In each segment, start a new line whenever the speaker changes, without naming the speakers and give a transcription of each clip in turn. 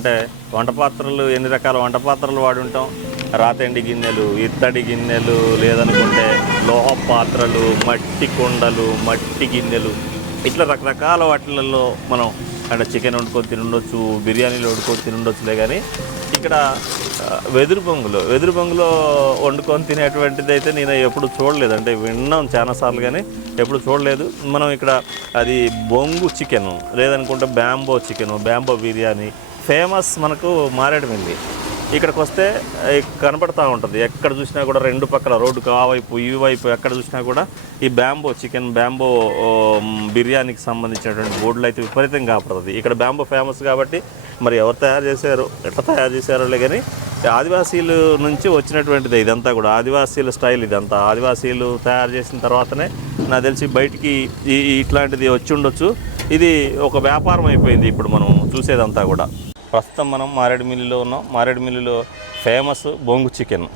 అంటే వంట పాత్రలు ఎన్ని రకాల వంట పాత్రలు వాడి ఉంటాం? గిన్నెలు ఇత్తడి గిన్నెలు లేదనుకుంటే లోహ పాత్రలు మట్టి కుండలు మట్టి గిన్నెలు. ఇట్లా రకరకాల వాటిలలో మనం అంటే చికెన్ వండుకొని తినుండొచ్చు బిర్యానీలు వండుకొని తినుండొచ్చులే కానీ ఇక్కడ వెదురు బొంగులో వెదురు బొంగులో వండుకొని తినేటువంటిది అయితే నేను ఎప్పుడు చూడలేదు. అంటే విన్నాం చాలాసార్లు కానీ ఎప్పుడు చూడలేదు. మనం ఇక్కడ అది బొంగు చికెన్ లేదనుకుంటే bamboo chicken bamboo biryani famous మనకు మారేడుమిల్లి ఇక్కడికి వస్తే కనపడతా ఉంటుంది. ఎక్కడ చూసినా కూడా రెండు పక్కల రోడ్డుకు ఆ వైపు ఈ వైపు ఎక్కడ చూసినా కూడా ఈ బ్యాంబో చికెన్ బ్యాంబో బిర్యానీకి సంబంధించినటువంటి బోర్డులు అయితే విపరీతంగా కాపాడుతుంది ఇక్కడ బ్యాంబో ఫేమస్ కాబట్టి మరి ఎవరు తయారు చేశారు ఎట్లా తయారు చేశారోలే కానీ ఆదివాసీలు నుంచి వచ్చినటువంటిది ఇదంతా కూడా. ఆదివాసీల స్టైల్ ఇదంతా. ఆదివాసీలు తయారు చేసిన తర్వాతనే నాకు తెలిసి బయటికి ఇట్లాంటిది వచ్చి ఉండొచ్చు. ఇది ఒక వ్యాపారం అయిపోయింది ఇప్పుడు మనం చూసేదంతా కూడా. ప్రస్తుతం మనం మారేడుమిల్లిలో ఉన్నాం. మారేడుమిల్లిలో ఫేమస్ బొంగు చికెన్.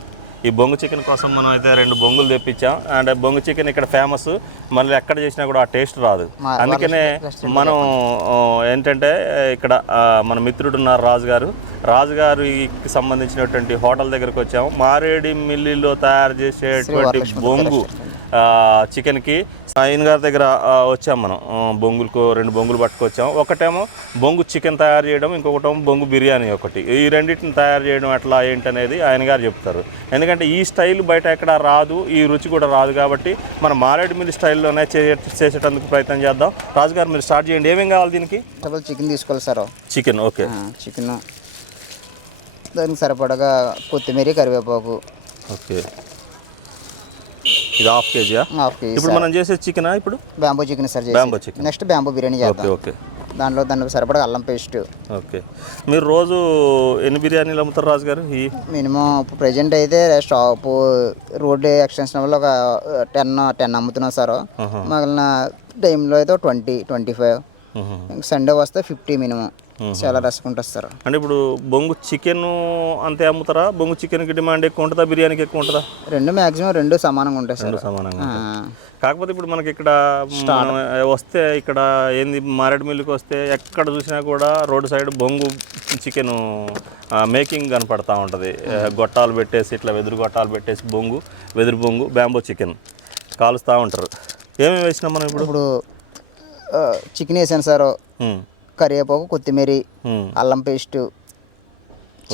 ఈ బొంగు చికెన్ కోసం మనం అయితే రెండు బొంగులు తెప్పించాం. అండ్ బొంగు చికెన్ ఇక్కడ ఫేమస్. మళ్ళీ ఎక్కడ చేసినా కూడా ఆ టేస్ట్ రాదు. అందుకనే మనం ఏంటంటే ఇక్కడ మన మిత్రుడు ఉన్నారు రాజు గారు. రాజు గారికి సంబంధించినటువంటి హోటల్ దగ్గరకు వచ్చాము మారేడి మిల్లిలో తయారు చేసేటువంటి బొంగు చికెన్కి. ఆయన గారి దగ్గర వచ్చాం మనం. బొంగులకు రెండు బొంగులు పట్టుకొచ్చాం. ఒకటేమో బొంగు చికెన్ తయారు చేయడం ఇంకొకటేమో బొంగు బిర్యానీ ఒకటి. ఈ రెండింటిని తయారు చేయడం ఎట్లా ఏంటనేది ఆయన గారు చెప్తారు. ఎందుకంటే ఈ స్టైల్ బయట ఎక్కడ రాదు ఈ రుచి కూడా రాదు కాబట్టి మన మారేడుమిల్లి స్టైల్లోనే చే చేసేటందుకు ప్రయత్నం చేద్దాం. రాజుగారు మీరు స్టార్ట్ చేయండి. ఏమేం కావాలి దీనికి?
చికెన్ తీసుకోవాలి సార్.
Chicken okay.
చికెన్. దానికి సరిపడగా కొత్తిమీర కరివేపాకు.
ఓకే. ఇది హాఫ్ కేజీయా
హాఫ్ కేజీ
ఇప్పుడు మనం చేసే చికెనా ఇప్పుడు?
Bamboo chicken sir
bamboo chicken
next bamboo biryani
okay
చేద్దాం.
ఓకే
దాంట్లో దానికి సరిపడగా అల్లం పేస్ట్.
ఓకే మీరు రోజు ఎన్ని బిర్యానీలు అమ్ముతారు రాజు గారు ఈ
మినిమం ఇప్పుడు ప్రజెంట్ అయితే షాపు రోడ్ ఎక్స్టెన్షన్ వల్ల ఒక టెన్ టెన్ అమ్ముతున్నాం సార్. మిగిలిన టైంలో అయితే ట్వంటీ ట్వంటీ ఫైవ్ సండే వస్తే ఫిఫ్టీ మినిమం. చాలా రసం ఉంటుంది సార్.
అంటే ఇప్పుడు బొంగు చికెన్ అంతే అమ్ముతారా? బొంగు చికెన్కి డిమాండ్ ఎక్కువ ఉంటుందా? బిర్యానీకి ఎక్కువ ఉంటుందా?
రెండు మ్యాక్సిమం రెండు సమానంగా ఉంటాయి సార్.
రెండు సమానంగా కాకపోతే ఇప్పుడు మనకి ఇక్కడ వస్తే ఇక్కడ ఏంది మారేడుమిల్లికి వస్తే ఎక్కడ చూసినా కూడా రోడ్డు సైడ్ బొంగు చికెన్ మేకింగ్ కనపడతా ఉంటుంది. గొట్టాలు పెట్టేసి ఇట్లా వెదురు గొట్టాలు పెట్టేసి బొంగు వెదురు బొంగు బ్యాంబో చికెన్ కాలుస్తూ ఉంటారు. ఏమేమి వేసినాం మనం ఇప్పుడు?
ఇప్పుడు చికెన్ వేసాను సార్. కరివేపాకు కొత్తిమీర. అల్లం పేస్ట్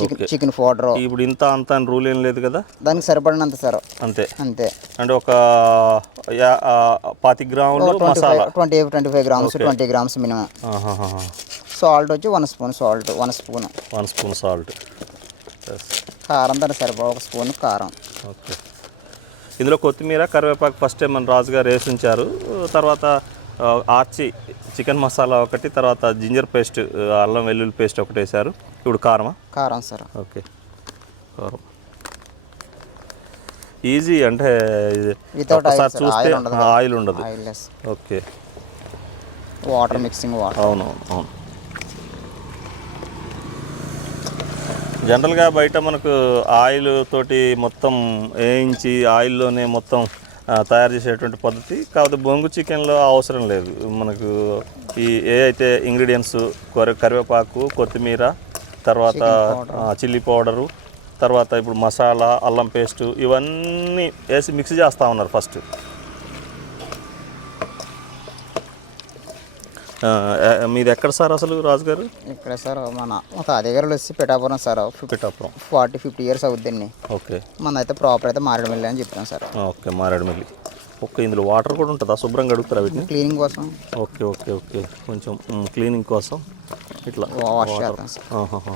చికెన్ చికెన్ పౌడర్.
ఇప్పుడు ఇంత అంత రూల్ ఏం లేదు కదా?
దానికి సరిపడినంత సార్.
అంతే.
అంతే.
అంటే ఒక పాతి గ్రాములు
twenty
masala?
Twenty twenty five grams twenty grams minimum. Salt వచ్చి one spoon salt one spoon.
One spoon salt.
కారం దానికి సరిపడ ఒక స్పూన్ కారం.
ఓకే. ఇందులో కొత్తిమీర కరివేపాకు ఫస్ట్ టైం మన రాజుగారు వేసి ఉంచారు. తర్వాత ఆర్చి చికెన్ మసాలా ఒకటి తర్వాత జింజర్ పేస్ట్ అల్లం వెల్లుల్లి పేస్ట్ ఒకటి వేశారు. ఇప్పుడు కారమా?
కారం సార్.
ఓకే. కారం. ఈజీ అంటే ఒకసారి. చూస్తే. ఆయిల్ ఉండదు. ఓకే.
వాటర్ మిక్సింగ్ వాటర్
అవును అవును జనరల్గా బయట మనకు ఆయిల్ తోటి మొత్తం వేయించి ఆయిల్లోనే మొత్తం తయారు చేసేటువంటి పద్ధతి. కాకపోతే బొంగు చికెన్లో అవసరం లేదు. మనకు ఈ ఏ అయితే ఇంగ్రీడియంట్స్ కొర కరివేపాకు కొత్తిమీర తర్వాత చిల్లీ పౌడరు తర్వాత ఇప్పుడు మసాలా అల్లం పేస్టు ఇవన్నీ వేసి మిక్స్ చేస్తూ ఉన్నారు ఫస్ట్. మీది ఎక్కడ సార్ అసలు రాజుగారు?
ఇక్కడ సార్ మన మా తాతయ్య గారు వచ్చి Pithapuram sir.
Pithapuram.
Forty fifty years అవుద్దండి
okay.
మన అయితే ప్రాపర్ అయితే మారేడుమిల్లి అని చెప్తాం సార్.
ఓకే మారేడుమిల్లి. ఓకే ఇందులో వాటర్ కూడా ఉంటుందా? శుభ్రంగా అడుగుతారా వీటిని?
క్లీనింగ్ కోసం.
Okay okay okay. కొంచెం క్లీనింగ్ కోసం ఇట్లా
వాష్ చేస్తాం సార్.
ఆహాహా.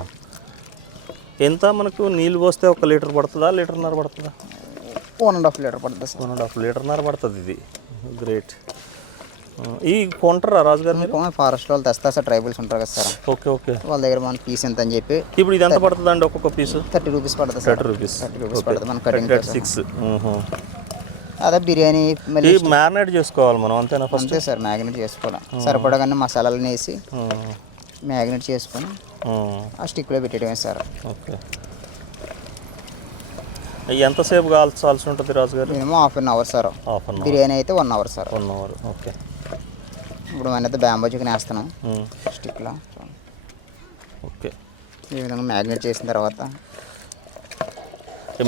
ఎంత మనకు నీళ్ళు పోస్తే ఒక లీటర్ పడుతుందా? లీటర్న్నర పడుతుందా?
వన్ అండ్ హాఫ్ లీటర్ పడుతుంది సార్.
వన్ అండ్ హాఫ్ లీటర్న్నర పడుతుంది ఇది. గ్రేట్. ఈ కొంటారా రాజుగారు మీరు?
ఫారెస్ట్ వాళ్ళు తెస్తారు సార్ ట్రైబల్స్ ఉంటారు కదా సార్.
Okay okay.
వాళ్ళ దగ్గర మన పీస్ ఎంత అని చెప్పి
ఇప్పుడు ఇది ఎంత పడుతుంది అండి ఒక్కొక్క పీసు
థర్టీ రూపీస్ పడుతుంది sir.
Thirty rupees.
Thirty rupees పడుతుంది మన కటింగ్
సిక్స్
అదే బిర్యానీ మళ్ళీ
మ్యారినేట్ చేసుకోవాలి మనం అంతేనా ఫస్ట్
అంతే సార్ మ్యాగ్నెట్ చేసుకోవడం సరిపడగానే మసాలాలు వేసి మ్యాగ్నెట్ చేసుకొని ఆ స్టిక్లో పెట్టడమే సార్.
ఓకే. ఎంతసేపు కాల్చాల్సి ఉంటుంది రాజుగారు?
Minimum half an hour sir.
Half an hour.
Biryani అయితే one hour sir.
One hour. Okay.
ఇప్పుడు మన అయితే బ్యాంబో చికెన్ వేస్తున్నాం. స్టిక్లో
ఓకే
ఈ విధంగా మ్యాగ్నెట్ చేసిన తర్వాత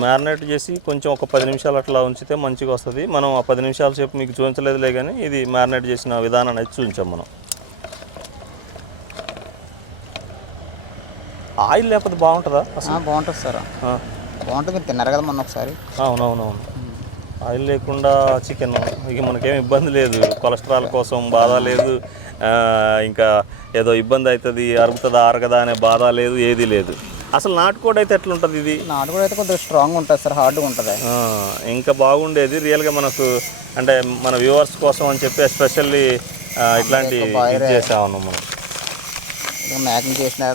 మ్యారినేట్ చేసి కొంచెం ఒక పది నిమిషాలు అట్లా ఉంచితే మంచిగా వస్తుంది. మనం ఆ పది నిమిషాల సేపు మీకు చూపించలేదులే కానీ ఇది మ్యారినేట్ చేసిన విధానాన్ని అయితే చూపించాం మనం. ఆయిల్ లేకపోతే బాగుంటుందా?
బాగుంటుంది సార్. బాగుంటుంది మీరు తిన్నారు కదా మొన్న ఒకసారి.
అవునవునవును. ఆయిల్ లేకుండా చికెన్ ఇక మనకేం ఇబ్బంది లేదు. కొలెస్ట్రాల్ కోసం బాధ లేదు. ఇంకా ఏదో ఇబ్బంది అవుతుంది అరుగుతుందా అరగదా అనే బాధ లేదు ఏది లేదు. అసలు నాటుకోడి అయితే ఎట్లుంటుంది ఇది?
నాటు కూడా అయితే కొద్దిగా స్ట్రాంగ్ ఉంటుంది సార్ హార్డ్గా ఉంటుంది.
ఇంకా బాగుండేది. రియల్గా మనకు అంటే మన వ్యూవర్స్ కోసం అని చెప్పి ఎస్పెషల్లీ ఇట్లాంటి చేసామన్నాం మనం.
చేసిన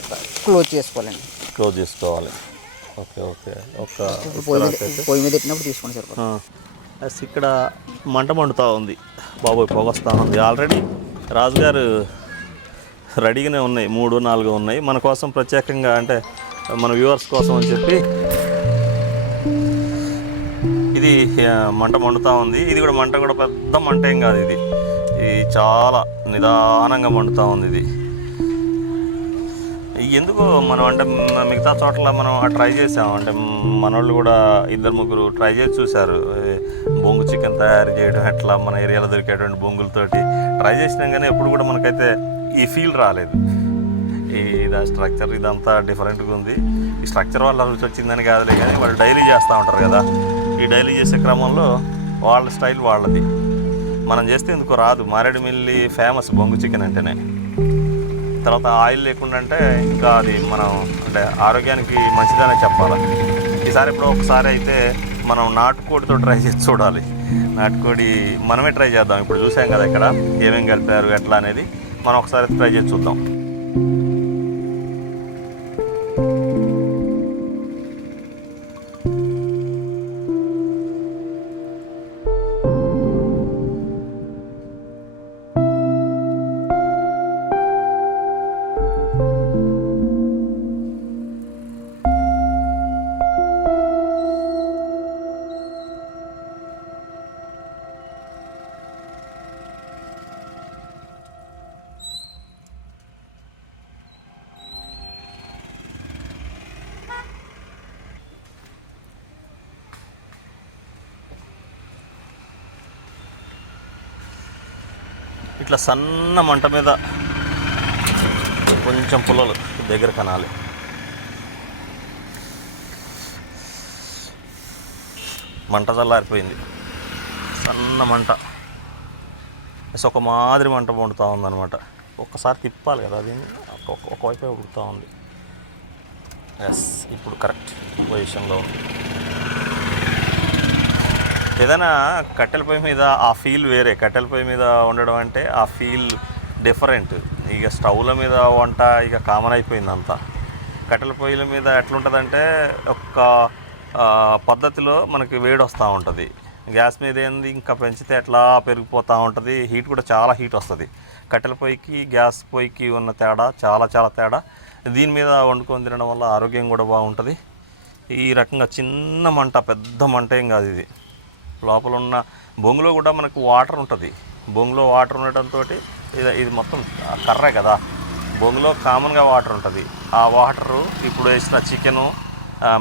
క్లోజ్ చేసుకోవాలండి.
క్లోజ్ చేసుకోవాలి. Okay okay. ఒక
పొయ్యి మీద పెట్టినప్పుడు తీసుకోండి
ఎస్ ఇక్కడ మంట మండుతూ ఉంది. బాబోయ్ పొగ ఉంది ఆల్రెడీ రాజుగారు రెడీగానే ఉన్నాయి. మూడు నాలుగు ఉన్నాయి. మన కోసం ప్రత్యేకంగా అంటే మన వ్యూవర్స్ కోసం అని చెప్పి ఇది మంట మండుతూ ఉంది. ఇది కూడా మంట కూడా పెద్ద మంట ఏం కాదు ఇది. ఇది చాలా నిదానంగా మండుతూ ఉంది ఇది. ఎందుకు మనం అంటే మిగతా చోట్ల మనం ట్రై చేసాం అంటే మన వాళ్ళు కూడా ఇద్దరు ముగ్గురు ట్రై చేసి చూశారు. బొంగు చికెన్ తయారు చేయడం ఎట్లా మన ఏరియాలో దొరికేటువంటి బొంగులతోటి ట్రై చేసినాం కానీ ఎప్పుడు కూడా మనకైతే ఈ ఫీల్ రాలేదు. ఈ ఇది స్ట్రక్చర్ ఇదంతా డిఫరెంట్గా ఉంది. ఈ స్ట్రక్చర్ వల్ల రుచి వచ్చిందని కాదులే కానీ వాళ్ళు డైలీ చేస్తూ ఉంటారు కదా. ఈ డైలీ చేసే క్రమంలో వాళ్ళ స్టైల్ వాళ్ళది. మనం చేస్తే ఎందుకు రాదు. మారేడుమిల్లి ఫేమస్ బొంగు చికెన్ అంటేనే. తర్వాత ఆయిల్ లేకుండా అంటే ఇంకా అది మనం అంటే ఆరోగ్యానికి మంచిదనే చెప్పాలి. ఈసారి ఇప్పుడు ఒకసారి అయితే మనం నాటుకోడితో ట్రై చేసి చూడాలి. నాటుకోడి మనమే ట్రై చేద్దాం. ఇప్పుడు చూసాం కదా ఇక్కడ ఏమేమి కలిపారు ఎట్లా అనేది. మనం ఒకసారి ట్రై చేసి చూద్దాం. ఇట్లా సన్న మంట మీద కొంచెం పుల్లలు దగ్గర కనాలి. మంట చల్లారిపోయింది. సన్న మంట. ఎస్ ఒక మాదిరి మంట వండుతూ ఉందన్నమాట. ఒక్కసారి తిప్పాలి కదా అది ఒక్కొక్క ఒకవైపే ఉడుకుతూ ఉంది. ఎస్ ఇప్పుడు కరెక్ట్ పొజిషన్లో ఉంది. ఏదైనా కట్టెల పొయ్యి మీద ఆ ఫీల్ వేరే. కట్టెల పొయ్యి మీద ఉండడం అంటే ఆ ఫీల్ డిఫరెంట్ ఇక స్టవ్ల మీద వంట ఇక కామన్ అయిపోయింది అంతా కట్టెల పొయ్యిల మీద ఎట్లుంటుందంటే ఒక్క పద్ధతిలో మనకి వేడి వస్తూ ఉంటుంది. గ్యాస్ మీద ఏంది ఇంకా పెంచితే ఎట్లా పెరిగిపోతూ ఉంటుంది. హీట్ కూడా చాలా హీట్ వస్తుంది. కట్టెల పొయ్యికి గ్యాస్ పొయ్యికి ఉన్న తేడా చాలా చాలా తేడా. దీని మీద వండుకొని తినడం వల్ల ఆరోగ్యం కూడా బాగుంటుంది. ఈ రకంగా చిన్న మంట పెద్ద మంట ఏం కాదు ఇది. లోపల ఉన్న బొంగులో కూడా మనకు వాటర్ ఉంటుంది. బొంగులో వాటర్ ఉండటంతో ఇది ఇది మొత్తం కర్రే కదా. బొంగులో కామన్గా వాటర్ ఉంటుంది. ఆ వాటరు ఇప్పుడు వేసిన చికెను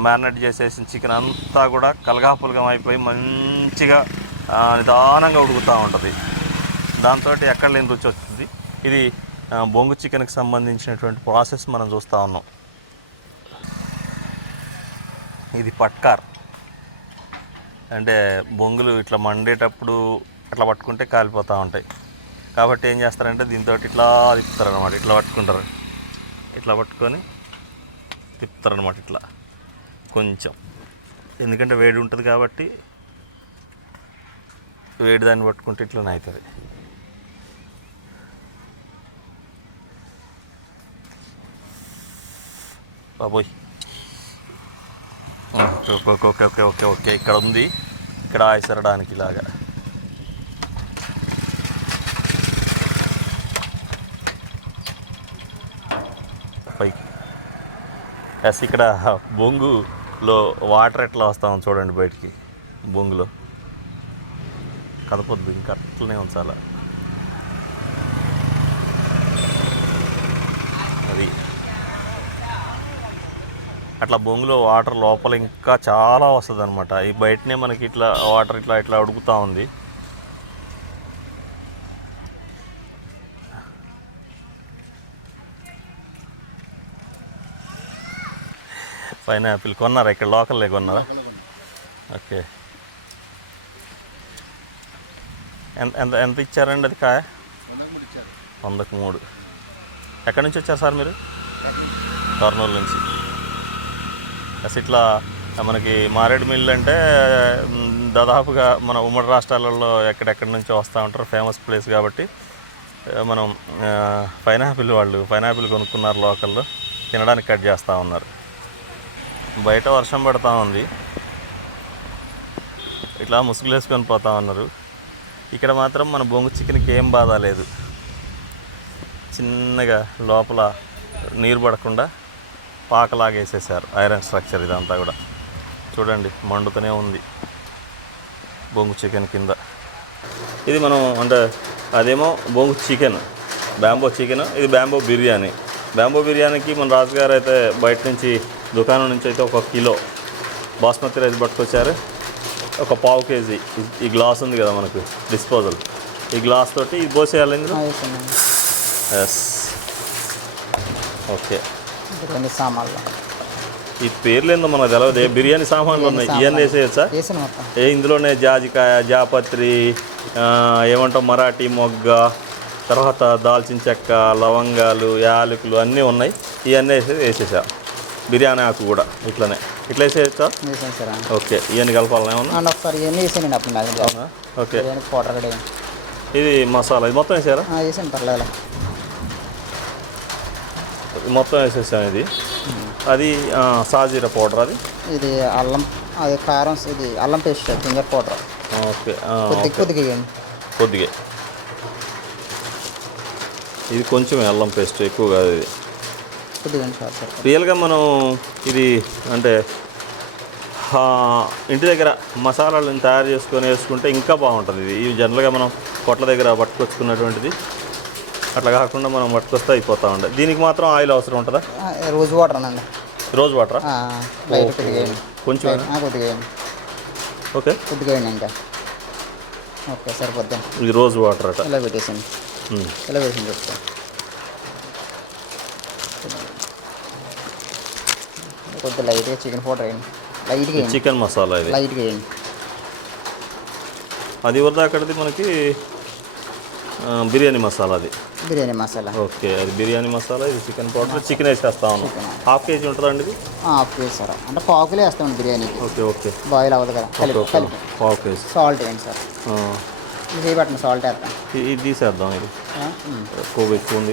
మ్యారినేట్ చేసేసిన చికెన్ అంతా కూడా కలగాపులగం అయిపోయి మంచిగా నిదానంగా ఉడుకుతూ ఉంటుంది. దాంతో ఎక్కడ లేని రుచి వస్తుంది. ఇది బొంగు చికెన్కి సంబంధించినటువంటి ప్రాసెస్ మనం చూస్తూ ఉన్నాం. ఇది పట్కార్. అంటే బొంగులు ఇట్లా మండేటప్పుడు అట్లా పట్టుకుంటే కాలిపోతూ ఉంటాయి. కాబట్టి ఏం చేస్తారంటే దీంతో ఇట్లా తిప్పుతారనమాట ఇట్లా పట్టుకుంటారు. ఇట్లా పట్టుకొని తిప్పుతారనమాట ఇట్లా. కొంచెం. ఎందుకంటే వేడి ఉంటుంది కాబట్టి వేడి దాన్ని పట్టుకుంటే ఇట్లనే అవుతుంది బాబోయ్. Okay okay okay okay okay ఇక్కడ ఉంది. ఇక్కడ ఆయసరడానికి ఇలాగా. పైకి. ఎస్ ఇక్కడ బొంగులో వాటర్ ఎట్లా వస్తామో చూడండి బయటికి. బొంగులో. కదపొద్దు ఇంకా అట్లనే ఉంచాలా అది అట్లా బొంగులో వాటర్ లోపల ఇంకా చాలా వస్తుంది అనమాట ఈ బయటనే మనకి ఇట్లా వాటర్ ఇట్లా ఇట్లా ఉడుకుతూ ఉంది. పైనాపిల్ కొన్నారా? ఇక్కడ లోకల్లే కొన్నారా? ఓకే. ఎంత ఎంత ఎంత ఇచ్చారండి అది కాయ? వందకు మూడు ఎక్కడి నుంచి వచ్చారు సార్ మీరు? కర్నూలు నుంచి. ఇట్లా మనకి మారేడు మిల్లు అంటే దాదాపుగా మన ఉమ్మడి రాష్ట్రాలలో ఎక్కడెక్కడి నుంచో వస్తూ ఉంటారు ఫేమస్ ప్లేస్ కాబట్టి మనం పైనాపిల్ వాళ్ళు పైనాపిల్ కొనుక్కున్నారు లోకల్లో తినడానికి కట్ చేస్తూ ఉన్నారు. బయట వర్షం పడతా ఉంది. ఇట్లా ముసుగులేసుకొని పోతా ఉన్నారు. ఇక్కడ మాత్రం మన బొంగు చికెన్కి ఏం బాధ లేదు. చిన్నగా లోపల నీరు పడకుండా పాకలాగేసేసారు ఐరన్ స్ట్రక్చర్ ఇదంతా కూడా. చూడండి మండుతూనే ఉంది బొంగు చికెన్ కింద. ఇది మనం అంటే అదేమో బొంగు చికెన్ బ్యాంబో చికెన్ ఇది బ్యాంబో బిర్యానీ. బ్యాంబో బిర్యానీకి మన రాజుగారు అయితే బయట నుంచి దుకాణం నుంచి అయితే ఒక కిలో బాస్మతి రైస్ పట్టుకొచ్చారు. ఒక పావు కేజీ. ఈ- గ్లాస్ ఉంది కదా మనకు డిస్పోజల్. ఈ గ్లాస్ తోటి ఇది పోసేయాలి ఎస్. ఓకే.
బిర్యానీ సామాన్లు.
ఈ పేర్లు ఏందో మనకు తెలియదు బిర్యానీ సామాన్లు ఉన్నాయి? ఇవన్నీ వేసేయచ్చా? ఏ ఇందులోనే జాజికాయ జాపత్రి ఏమంటాం మరాఠీ మొగ్గ తర్వాత దాల్చిన చెక్క లవంగాలు యాలకులు అన్నీ ఉన్నాయి. ఇవన్నీ వేసి వేసేసా. బిర్యానీ ఆకు కూడా ఇట్లనే. ఇట్లా వేసేయచ్చా? ఓకే. ఇవన్నీ కలపాలనే ఉన్నా
అండ్ ఒకసారి ఇవన్నీ వేసానండి అప్పుడు మ్యాగ్నెట్
ఓకే. ఇది మసాలా. ఇది మొత్తం వేసారా?
వేసాను పర్లేదు
మొత్తం వేసేసాం ఇది. అది సాజీరా పౌడర్ అది?
ఇది అల్లం అది కారం ఇది అల్లం పేస్ట్ జింజర్ పౌడర్.
ఓకే.
కొద్దిగా
కొద్దిగా. ఇది కొంచెం అల్లం పేస్ట్ ఎక్కువ కాదు ఇది. రియల్గా మనం ఇది అంటే ఇంటి దగ్గర మసాలాలను తయారు చేసుకొని వేసుకుంటే ఇంకా బాగుంటుంది ఇది. జనరల్గా మనం కొట్ల దగ్గర పట్టుకొచ్చుకున్నటువంటిది. అట్లా కాకుండా మనం పట్టుకొస్తే అయిపోతూ ఉంటుంది దీనికి మాత్రం ఆయిల్ అవసరం ఉంటుందా?
రోజు వాటర్ అనండి.
రోజు వాటరా? కొంచెం
కొద్దిగా
ఓకే.
కొద్దిగా ఇంకా. ఓకే సరిపోద్ది.
ఇది రోజు వాటర్ అట.
ఇలా పెట్టేసింది
ఉమ్.
ఇలా వేసింది చెప్తా కొద్దిగా లైట్గా చికెన్ పౌడర్ వేయండి. లైట్గా
చికెన్ మసాలా ఇది.
లైట్గా వేయండి.
అది వద్ద అక్కడిది మనకి బిర్యానీ మసాలా అది.
బిర్యానీ మసాలా.
ఓకే అది బిర్యానీ మసాలా ఇది చికెన్ పౌడర్ చికెన్ వేసేస్తా ఉన్నాం. హాఫ్ కేజీ ఉంటుందండి ఇది?
Half KG sir. అంటే పావు కిలో వేస్తామండి బిర్యానీకి.
Okay okay.
బాయిల్ అవ్వదు కదా.
ఓకే
కలిపి కలిపి.
పావు కేజీ.
సాల్ట్ వేయండి సార్. ఇది చేయబట్టండి సాల్ట్ వేస్తాం.
ఇది తీసేద్దాం ఇది. కొవ్వు ఎక్కువ ఉంది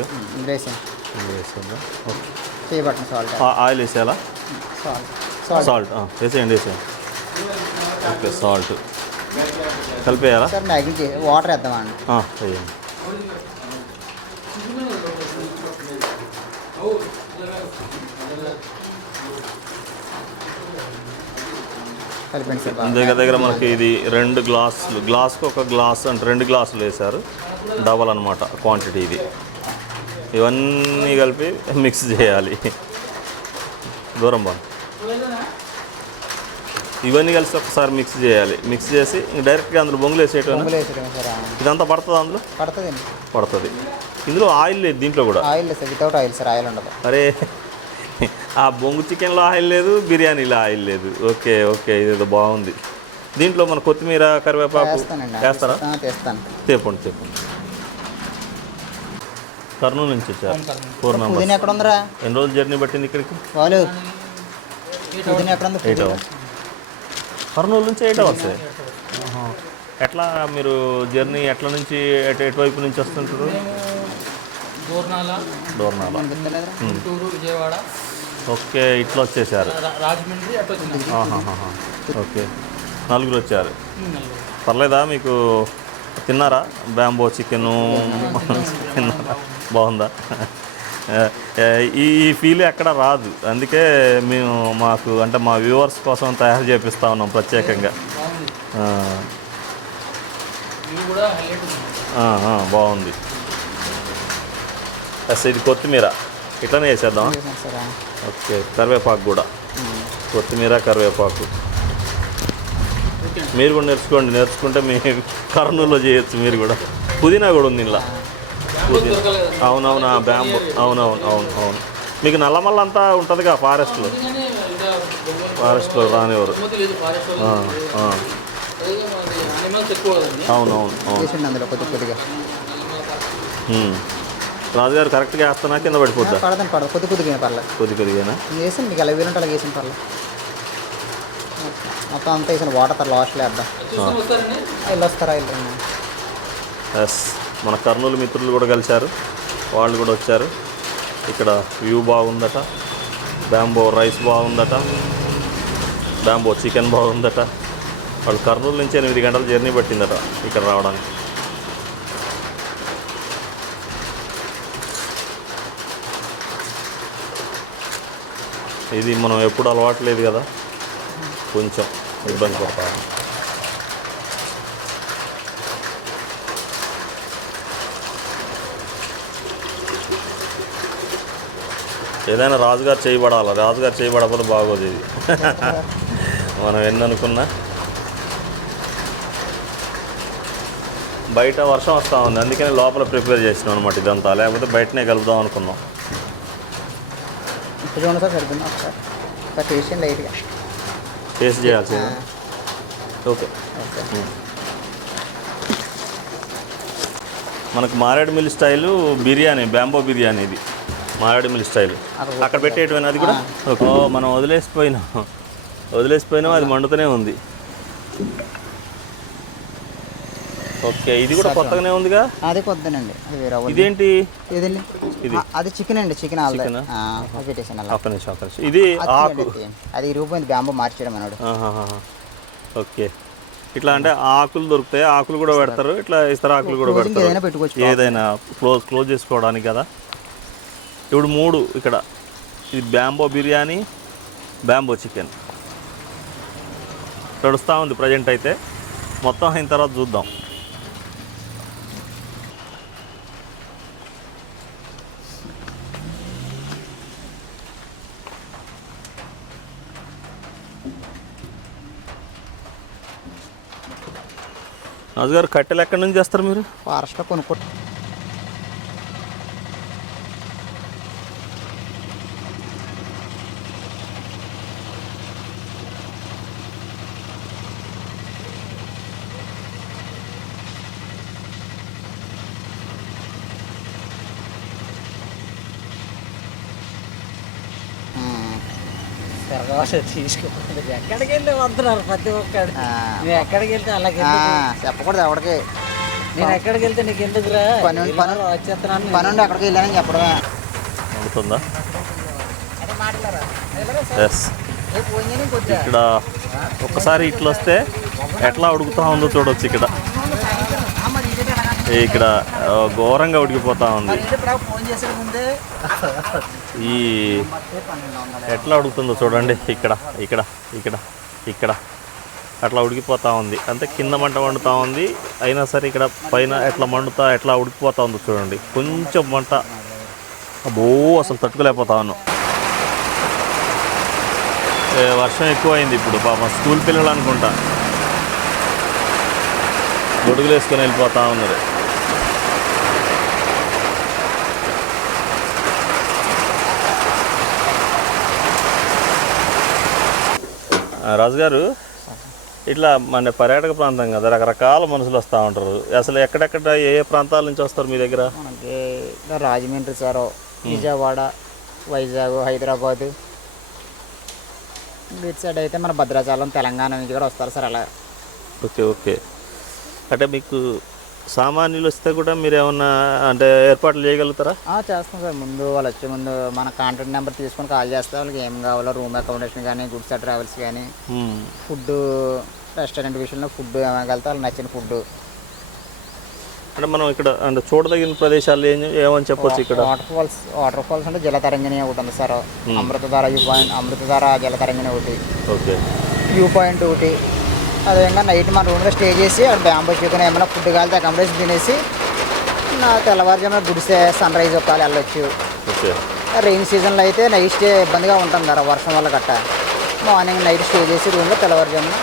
వేసేద్దాం. ఓకే.
చేయబట్టండి సాల్ట్
ఆయిల్ వేసేయాలా?
సాల్ట్. సాల్ట్
వేసేయండి వేసేయండి. Okay salt. కలిపేయాలా?
సార్ చేసి వాటర్ వేద్దామండి
వేయండి. దగ్గర దగ్గర మనకి ఇది రెండు గ్లాసులు గ్లాస్కి ఒక గ్లాస్ అంటే రెండు గ్లాసులు వేశారు. డబల్ అనమాట క్వాంటిటీ ఇది. ఇవన్నీ కలిపి మిక్స్ చేయాలి. దూరం బా. ఇవన్నీ కలిసి ఒకసారి మిక్స్ చేయాలి. మిక్స్ చేసి డైరెక్ట్గా అందులో బొంగులు వేసేయటం ఇదంతా పడుతుంది అందులో?
పడుతుందండి.
పడుతుంది. ఇందులో ఆయిల్ లేదు దీంట్లో కూడా?
ఆయిల్ లేదు sir without oil sir oil ఉండదు.
అరే ఆ బొంగు చికెన్లో ఆయిల్ లేదు బిర్యానీలో ఆయిల్ లేదు. ఓకే ఓకే ఇదేదో బాగుంది. దీంట్లో మన కొత్తిమీర కరివేపాకు
వేస్తానండి
వేస్తారా? చెప్పండి చెప్పండి కర్నూలు నుంచి వచ్చారు. Four members.
ఎక్కడ ఉందిరా?
ఎన్ని రోజులు జర్నీ పట్టింది ఇక్కడికి? Eight hours. కర్నూలు నుంచి ఎయిట్ అవర్స్. ఎట్లా మీరు జర్నీ ఎట్లా నుంచి ఎటు ఎటువైపు నుంచి వస్తుంటారు? డోర్నాల.
గుంటూరు విజయవాడ.
ఓకే ఇట్లా వచ్చేసారు.
రాజమండ్రి.
ఓకే. నలుగురు వచ్చారు. పర్లేదా మీకు? తిన్నారా? Bamboo chicken? తిన్నారా? బాగుందా? ఈ ఫీల్ ఎక్కడ రాదు. అందుకే మేము మాకు అంటే మా వ్యూవర్స్ కోసం తయారు చేపిస్తా ఉన్నాం ప్రత్యేకంగా.
బాగుంది
ఆ,
ఇవి కూడా హైలైట్ ఉంది
ఆ, ఆ, బాగుంది ఎస్ ఇది కొత్తిమీర. ఇట్లనే వేసేద్దాం. ఓకే కరివేపాకు కూడా. కొత్తిమీర కరివేపాకు. మీరు కూడా నేర్చుకోండి. నేర్చుకుంటే మీ కర్నూలులో చేయొచ్చు మీరు కూడా. పుదీనా కూడా ఉంది ఇలా పుదీనా. అవునవును బ్యాంబు. అవునవును అవును అవును. మీకు నల్లమల్ల అంతా ఉంటుందిగా ఫారెస్ట్లో? ఫారెస్ట్లో రానివారు అవునవును అవును. రాజుగారు కరెక్ట్గా వేస్తున్నా కింద పడిపోద్దా?
పడదండి పడదు కొద్ది కొద్దిగా పర్లేదు.
కొద్ది కొద్దిగానా
వేసింది మీకు ఎలా వీలుంటే అలా వేసిన పర్లేదు. మొత్తం అంతా వేసిన వాటర్ లాస్ట్లో వేద్దాం. వెళ్ళి వస్తారా వెళ్ళండి
ఎస్ మన కర్నూలు మిత్రులు కూడా కలిశారు. వాళ్ళు కూడా వచ్చారు. ఇక్కడ వ్యూ బాగుందట. బ్యాంబో రైస్ బాగుందట. బ్యాంబో చికెన్ బాగుందట. వాళ్ళు కర్నూలు నుంచి ఎనిమిది గంటల జర్నీ పట్టిందట ఇక్కడ రావడానికి. ఇది మనం ఎప్పుడు అలవాటు లేదు కదా. కొంచెం ఇబ్బంది పడతాం. ఏదైనా రాజుగారు చేయబడాలి? రాజుగారు చేయబడకపోతే బాగోదు ఇది. మనం ఎన్ని అనుకున్నా బయట వర్షం వస్తూ ఉంది. అందుకని లోపల ప్రిపేర్ చేసినాం అనమాట ఇదంతా. లేకపోతే బయటనే కలుపుదాం అనుకున్నాం.
చూడండి సార్ సరిపోయింది ఒకసారి. ఒకసారి టేస్ట్ లైట్గా
టేస్ట్ చేయాల్సింది ఓకే.
ఓకే.
మనకు మారేడుమిల్లి స్టైలు బిర్యానీ బ్యాంబో బిర్యానీ ఇది. మారేడుమిల్లి స్టైల్.
అక్కడ
పెట్టేయటమేనా అది కూడా? మనం వదిలేసిపోయినాం. వదిలేసిపోయినాం అది మండుతూనే ఉంది. ఓకే ఇది కూడా కొత్తగానే ఉందిగా?
అది కొద్దనండి అది వేరే.
ఇదేంటి?
ఇదండి
ఇది.
అది చికెన్ అండి చికెన్? అది పెట్టేసాను అలా.
ఒక్క నిమిషం ఒక్క నిమిషం. ఇది ఆకు.
అది ఇరిగిపోయింది బ్యాంబో మార్చడం అన్నాడు.
ఓకే. ఇట్లా అంటే ఆకులు దొరుకుతాయి? ఆకులు కూడా పెడతారు? ఇట్లా ఇతర ఆకులు కూడా పెడతారు?
ఏదైనా పెట్టుకోవచ్చు.
ఏదైనా క్లోజ్ క్లోజ్ చేసుకోవడానికి కదా? ఇప్పుడు మూడు ఇక్కడ. ఇది బ్యాంబో బిర్యానీ బ్యాంబో చికెన్. నడుస్తూ ఉంది ప్రజెంట్ అయితే. మొత్తం అయిన తర్వాత చూద్దాం. రాజు గారు కట్టెలు ఎక్కడి నుంచి చేస్తారు మీరు?
ఫారెస్ట్లో
ఎక్కడికి వెళ్ళి వస్తున్నారు ప్రతి ఒక్కడు నువ్వు ఎక్కడికి వెళ్తే అలాగే
చెప్పకూడదు ఎవరికి
నేను ఎక్కడికి వెళ్తే నీకు ఎందుకురా
పని పని-
వచ్చేస్తున్నాను
పని ఉండి అక్కడికి వెళ్ళానని చెప్పడమే.
అవుతుందా? ఇక్కడ ఒక్కసారి ఇట్లా వస్తే ఎట్లా ఉడుకుతా ఉందో చూడొచ్చు ఇక్కడ. ఇక్కడ ఘోరంగా ఉడికిపోతా ఉంది.
ఫోన్ చేసే ముందే?
ఈ ఎట్లా ఉడుకుతుందో చూడండి. ఇక్కడ ఇక్కడ ఇక్కడ ఇక్కడ. అట్లా ఉడికిపోతా ఉంది. అంటే కింద మంట మండుతా ఉంది. అయినా సరే ఇక్కడ పైన ఎట్లా మండుతా ఎట్లా ఉడికిపోతా ఉందో చూడండి. కొంచెం మంట. అబ్బో అసలు తట్టుకోలేకపోతా వర్షం ఎక్కువైంది ఇప్పుడు. పాప స్కూల్ పిల్లలు అనుకుంటా. గొడుగులు వేసుకొని వెళ్ళిపోతా ఉన్నారు. రాజుగారు ఇట్లా మన పర్యాటక ప్రాంతం కదా రకరకాల మనుషులు వస్తూ ఉంటారు. అసలు ఎక్కడెక్కడ ఏ ఏ ప్రాంతాల నుంచి వస్తారు మీ దగ్గర?
మనకి రాజమండ్రి సార్ విజయవాడ వైజాగ్ హైదరాబాద్. ఇటు సైడ్ అయితే మన భద్రాచలం తెలంగాణ నుంచి కూడా వస్తారు సార్ అలా.
Okay okay. అంటే మీకు సామాన్యులు వస్తే కూడా మీరు ఏమన్నా అంటే ఏర్పాట్లు చేయగలుగుతారా?
చేస్తాం సార్. ముందు వాళ్ళు వచ్చే ముందు మన కాంటాక్ట్ నెంబర్ తీసుకొని కాల్ చేస్తే వాళ్ళకి ఏం కావాలో రూమ్ అకామిడేషన్ కానీ గుడ్స్ ట్రావెల్స్ కానీ. ఫుడ్ రెస్టారెంట్ విషయంలో ఫుడ్ ఏమైనా వాళ్ళకి నచ్చిన ఫుడ్
అంటే మనం ఇక్కడ అంటే చూడదగిన ప్రదేశాలు ఏం ఏమని చెప్పొచ్చు ఇక్కడ?
వాటర్ ఫాల్స్ వాటర్ ఫాల్స్ అంటే జలతరంగిణి ఒకటి ఉంది sir. Amruthadhara view point Amruthadhara Jalatarangini ఒకటి.
ఓకే.
వ్యూ పాయింట్ ఒకటి. అదేవిధంగా నైట్ మన రూమ్లో స్టే చేసి అక్కడ బ్యాంబో చికెన్ ఏమైనా ఫుడ్ కాలితే అకామిడేషన్ తినేసి నా తెల్లవారుజామున గుడిసే సన్ రైజ్ ఒక్కలు వెళ్ళొచ్చు.
ఓకే.
రెయిన్ సీజన్లో అయితే నైట్ స్టే ఇబ్బందిగా ఉంటుంది ధర వర్షం వల్ల గట్ట. మార్నింగ్ నైట్ స్టే చేసి రూమ్లో తెల్లవారుజామున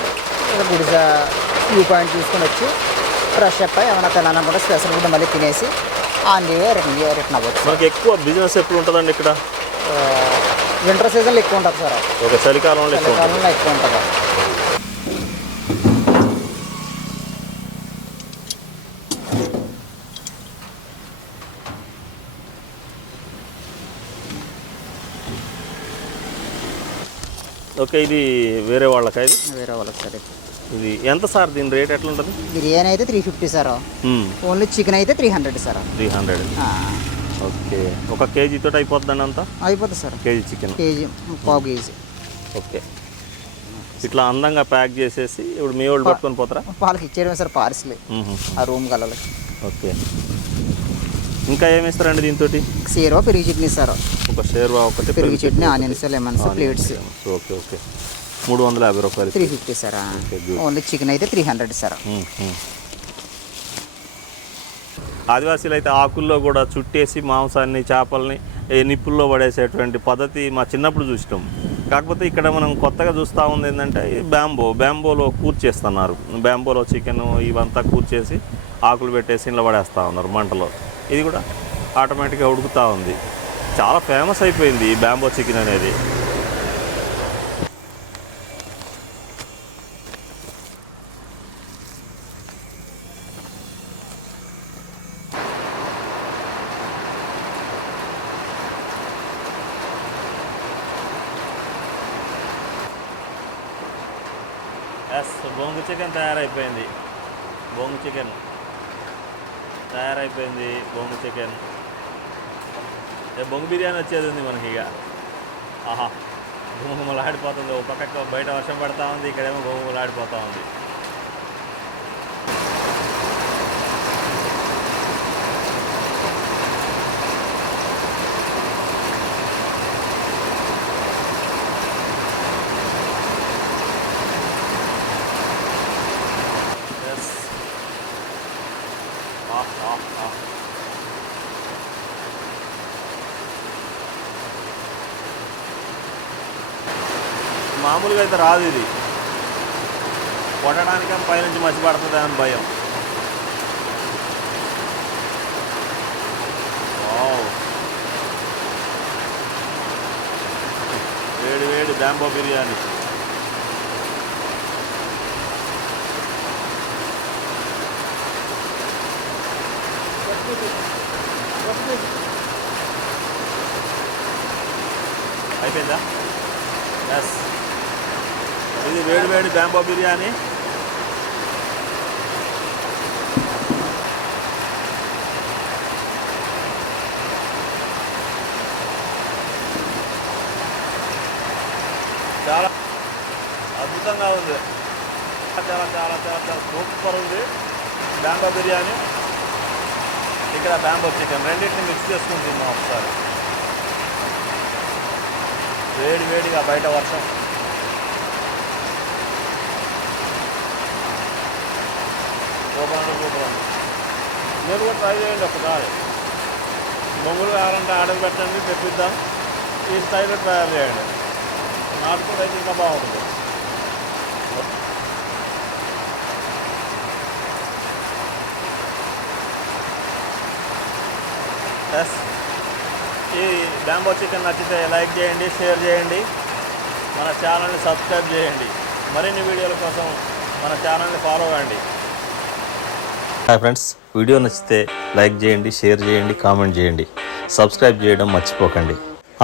గుడిస వ్యూ పాయింట్ చూసుకొని వచ్చి ఫ్రెష్ అప్ అయ్యి ఏమైనా తినాలనుకుంటే స్పెషల్ ఫుడ్ మళ్ళీ తినేసి ఆన్ ది రిటర్న్ రిటర్న్ అవ్వచ్చు.
మనకి ఎక్కువ బిజినెస్ ఎప్పుడు ఉంటుందండి ఇక్కడ?
వింటర్ సీజన్లో ఎక్కువ ఉంటుంది సార్.
ఒక చలికాలంలో
చలికాలంలో ఎక్కువ ఉంటుంది.
ఓకే ఇది వేరే వాళ్ళకా ఇది?
వేరే వాళ్ళకి సార్
ఇది. ఎంత సార్? దీని రేట్ ఎట్లా ఉంటుంది
బిర్యానీ అయితే three fifty sir. Only chicken అయితే three hundred sir.
Three hundred okay. ఒక కేజీతో అయిపోతుందండి అంతా?
అయిపోతుంది సార్.
KG chicken.
కేజీ పావు కేజీ.
ఓకే. ఇట్లా అందంగా ప్యాక్ చేసేసి ఇప్పుడు మీ వాళ్ళు పట్టుకొని పోతారా?
వాళ్ళకి ఇచ్చేయడమే సార్ పార్సిల్. ఆ రూమ్ కలలకి
ఓకే. ఇంకా ఏమి ఇస్తారండి దీంతో
సీరో పెరుగు చట్నీ సార్.
ఒక షేర్వా ఒకటి
పెరుగు chutney onions lemons plates.
Okay okay. మూడు వందల యాభై రూపాయలు.
Three fifty sir. Only chicken అయితే త్రీ హండ్రెడ్ సార్.
ఆదివాసీలు అయితే ఆకుల్లో కూడా చుట్టేసి మాంసాన్ని చేపల్ని నిప్పుల్లో పడేసేటువంటి పద్ధతి మా చిన్నప్పుడు చూసినాం. కాకపోతే ఇక్కడ మనం కొత్తగా చూస్తూ ఉంది ఏంటంటే బ్యాంబో బ్యాంబోలో కూర్చేస్తున్నారు బ్యాంబోలో చికెన్ ఇవంతా కూర్చేసి ఆకులు పెట్టేసి ఇంట్లో పడేస్తూ ఉన్నారు మంటలో. ఇది కూడా ఆటోమేటిక్గా ఉడుకుతూ ఉంది. చాలా ఫేమస్ అయిపోయింది ఈ బ్యాంబో చికెన్ అనేది. ఎస్ బొంగు చికెన్ తయారైపోయింది బొంగు చికెన్ అయిపోయింది బొంగు చికెన్. బొంగు బిర్యానీ వచ్చేది ఉంది మనకి ఇక. ఆహా గుమగుమలాడిపోతుంది ఒక పక్క బయట వర్షం పడతా ఉంది ఇక్కడేమో గుమగుమలాడిపోతా ఉంది ఎస్ ఆహ్ ఆహ్ ఆహ్ మామూలుగా అయితే రాదు ఇది. కొట్టడానికే పైనుంచి మసి పడుతుంది అని భయం. వేడి వేడి బ్యాంబో బిర్యానీ. అయిపోయిందా? ఎస్ ఇది వేడి వేడి బ్యాంబో బిర్యానీ. చాలా అద్భుతంగా ఉంది. చాలా చాలా చాలా చాలా సూపర్ ఉంది. బ్యాంబో బిర్యానీ. ఇక్కడ బ్యాంబో చికెన్ రెండింటిని మిక్స్ చేసుకుని తిన్నాం ఒకసారి. వేడి వేడిగా బయట వర్షం. సూపర్ అంటే మీరు కూడా ట్రై చేయండి ఒకసారి బొంగులు కావాలంటే ఆర్డర్ పెట్టండి తెప్పిద్దాం ఈ స్థాయిలో తయారు చేయండి నాటుకుంటే అయితే ఇంకా బాగుంటుంది ఎస్ ఈ బ్యాంబో చికెన్ నచ్చితే లైక్ చేయండి షేర్ చేయండి మన ఛానల్ని సబ్స్క్రైబ్ చేయండి. మరిన్ని వీడియోల కోసం మన ఛానల్ని ఫాలో అవ్వండి. హాయ్ ఫ్రెండ్స్ వీడియో నచ్చితే లైక్ చేయండి షేర్ చేయండి కామెంట్ చేయండి. సబ్స్క్రైబ్ చేయడం మర్చిపోకండి.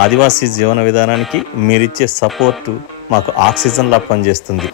ఆదివాసీ జీవన విధానానికి మీరిచ్చే సపోర్టు మాకు ఆక్సిజన్లా పనిచేస్తుంది.